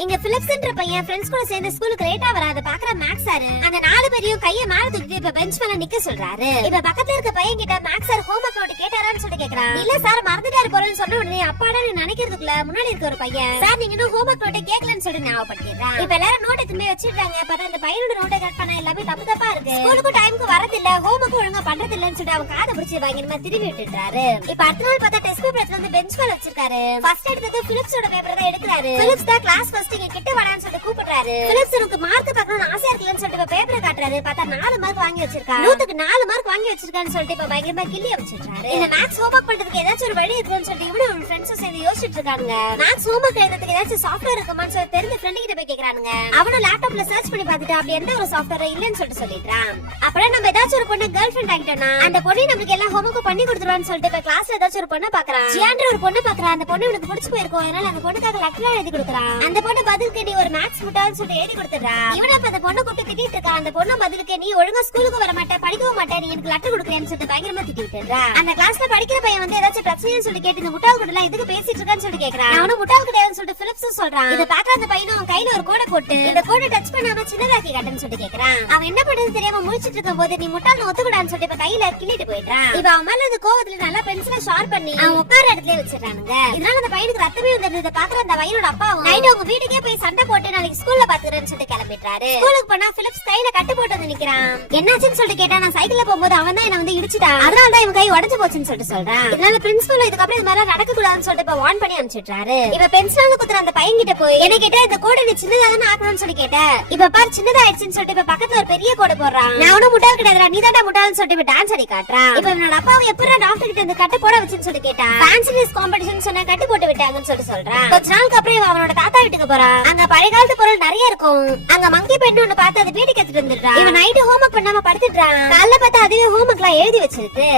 இங்க பிலிப்ஸ்ன்ற பையன் ஃப்ரெண்ட்ஸ் கூட சேர்ந்து ஸ்கூலுக்கு லேட்டா வராத பாக்குற மேக்ஸ் சார் அந்த 4 பேரையும் கைய மேல தூக்கிட்டு இப்ப பெஞ்ச் மேல நிக்க சொல்றாரு. இப்ப பக்கத்துல இருக்க பையன் கிட்ட மேக்ஸ் சார் ஹோம்வொர்க் நோட் கேட்டாரான்னு சொல்லி கேக்குறான். இல்ல சார் மறந்துட்டாரு போறேன்னு சொன்ன உடனே அப்பாடா நீ நினைக்கிறதுக்குள்ள முன்னாடி இருக்க ஒரு பையன் சார் நீங்க இன்னும் ஹோம்வொர்க் நோட் கேட்கலன்னு சொல்லி ஞாபகப்படுத்திடுறான். இப்ப எல்லாரும் நோட் எடுத்து வச்சிருக்காங்க. பார்த்தா அந்த பையனோட நோட்டை கரெக்ட் பண்ண எல்லாமே தப்பு தப்பா இருக்கு. ஸ்கூலுக்கு டைமுக்கு வரது இல்ல, ஹோம்வொர்க் ஒழுங்கா பண்றது இல்லன்னு சொல்லி அவன் காதை பிடிச்சி பயங்கரமா திரும்பி விட்டுறாரு. இப்ப அடுத்த நாள் பார்த்தா டெஸ்ட் பேப்பர் எடுத்து வந்து பெஞ்ச் மேல வச்சிருக்காரு. ஃபர்ஸ்ட் எடுத்தது பிலிப்ஸோட பேப்பர் தான் எடுக்கிறாரு. பிலிப்ஸ் தான் கிளாஸ் ஃபர்ஸ்ட் இங்க கிட்ட வரான்னு கூப்பிடுறாரு. பிலிப்ஸ் எனக்கு மார்க் பார்க்கணும்னு ஆசையா இருக்குன்னு சொல்லிட்டு பேப்பரை காட்டுறாரு. பார்த்தா 4 மார்க் வாங்கி வச்சிருக்கா. 100க்கு 4 மார்க் வாங்கி வச்சிருக்கான்னு சொல்லிட்டு இப்ப பயங்கரமா கிள்ளி வச்சிட்டாரு. இந்த மேக்ஸ் ஹோம்வொர்க் பண்றதுக்கு ஏதாச்சும் ஒரு வழி இருக்குன்னு சொல்லிட்டு இவனும் அவன் ஃப்ரெண்ட்ஸும் சேர்ந்து யோசிச்சுட்டு இருக்காங்க. மேக்ஸ் ஹோம்வொர்க் எழுதுறதுக்கு ஏதாச்சும் சாஃப்ட்வேர் இருக்குமான்னு சொல்லி தெரிஞ்ச ஃப்ரெண்ட் கிட்ட போய் கேக்குறானுங்க. அவனும் லேப்டாப்ல சர்ச் பண்ணி பார்த்துட்டு அப்படி எந்த ஒரு சாஃப்ட்வேர் இல்லன்னு சொல்லிட்டு சொல்லிடுறான். அப்புறம் நம்ம ஏதாச்சும் ஒரு பொண்ணு கேர்ள் ஃப்ரெண்ட் ஆகிட்டோம்னா அந்த பொண்ணு நமக்கு எல்லாம் ஹோம்வொர்க் பண்ணி கொடுத்துருவான்னு சொல்லிட்டு இப்ப கிளாஸ்ல ஏதாச்சும் ஒரு பொண்ணு பாக்குறான். ஜியான்ற ஒரு பொண்ணு பாக்குறான். அந்த பொண்ணு இவனுக்கு பிடிச்சு போயிருக்கும். அதனால அந்த பொண்ணுக்காக லெட்டர் எழுதி கொடுக்குறான். அந்த பொண்ணு பதிலுக்கு நீ ஒரு மேக்ஸ் முட்டாள்னு சொல்லி எழுதி கொடுத்துறா. இவன அப்ப அந்த பொண்ணு கூப்பிட்டு திட்டிட்டு இருக்கா. அந்த பொண்ணு பதிலுக்கு நீ ஒழுங்கா ஸ்கூலுக்கு வர மாட்டே, படிக்கவும் மாட்டே, நீ எனக்கு லெட்டர் கொடுக்குறேன்னு சொல்லிட்டு பயங்கரமா திட்டிட்டு இருக்கா. அந்த கிளாஸ்ல படிக்கிற பையன் வந்து ஏதாச்சும் பிரச்சனைன்னு சொல்லி கேட்டு இந்த முட்டாள் கூட எல்லாம் எதுக்கு பேசிட்டு இருக்கான்னு சொல்லி கேக்குறான். அவனும் முட்டாள் கிடையாதுன்னு சொல்லிட்டு பிலிப்ஸ் சொல்றான். இத பாக்குற அந்த பையனும் அவன் கையில ஒரு கோடை போட்டு இந்த கோடை டச் பண்ணாம சின்னதாக்கி காட்டுன்னு சொல்லி கேக்குறான். அவன் என்ன பண்றது தெரியாம முழிச்சிட்டு இருக்கும் போது நீ முட்டாள்னு ஒத்துக்கூடான்னு சொல்லிட்டு இப்ப கையில கிள்ளிட்டு போயிடுறான். இப்ப அவன் மேல அந்த கோவத்துல நல்லா பென்சிலை ஷார்ப் பண்ணி அவன் உட்கார இடத்துல வச்சிடறானுங்க. இதனால அந்த பையனுக்கு ரத்தமே வந்தது. இத பாக்குற அந்த பையனோட அப்பாவும் நைட் அவங்க வீட்டுக்கே போய் சண்டை போட்டு நாளைக்கு ஸ்கூல்ல பாத்துக்கிறேன்னு சொல்லிட்டு கிளம்பிட்டாரு. ஸ்கூலுக்கு போனா பிலிப்ஸ் கையில கட்டு போட்டு வந்து நிக்கிறான். என்னாச்சுன்னு சொல்லிட்டு கேட்டா நான் சைக்கிள்ல போகும்போது அவன் தான் என்ன வந்து இடிச்சுட்டான், அதனாலதான் இவன் கை உடைஞ்சு போச்சுன்னு சொல்லிட்டு சொல்றான். இதனால பிரின்சிபல் இதுக்கப்புறம் இது மாதிரி நடக்க கூடாதுன்னு சொல்லிட்டு இப்ப வார்ன் பண்ணி அனுப்பிச்சிட்டாரு. இப்ப பென்சிலால குத்துற அந்த பையன் கிட்ட போய் என்ன கேட்டா இந்த கோடை நீ சின்னதா தானே ஆக்கணும்னு சொல்லி கேட்ட. இப்ப பாரு சின்னதாயிடுச்சுன்னு சொல்லிட்டு இப்ப பக்கத்துல ஒரு பெரிய கோடை போடுறான். நான் ஒன்னும் முட்டாள் கிடையாதுடா, நீ தான்டா முட்டாள்னு சொல்லிட்டு இப்ப டான்ஸ் ஆடி காட்டுறான். இப்ப என்னோட அப்பாவை எப்படா டாக்டர் கிட்ட இந்த கட்டு போட வச்சுன்னு சொல்லி கேட்டா. ஃபேன்சி ட்ரெஸ் காம்படிஷன் சொன்னா கட்டு போட்டு விட்டாங்கன்னு சொல்லிட்டு சொல்றான். கொஞ்ச நாளுக்கு அப்புறம் அவனோட தாத்தா வீட்டுக்கு போறான். அங்க பழைய காலத்து பொருள் நிறைய இருக்கும். அங்க மங்கி பெண்ணு ஒண்ணு பார்த்து அதை வீட்டுக்கு எடுத்துட்டு வந்துடுறான். இவன் நைட்டு ஹோம்வொர்க் பண்ணாம படுத்துடுறான். காலைல பார்த்தா அதுவே ஹோம்வொர்க் எல்லாம் எழுதி வச்சிருக்கு.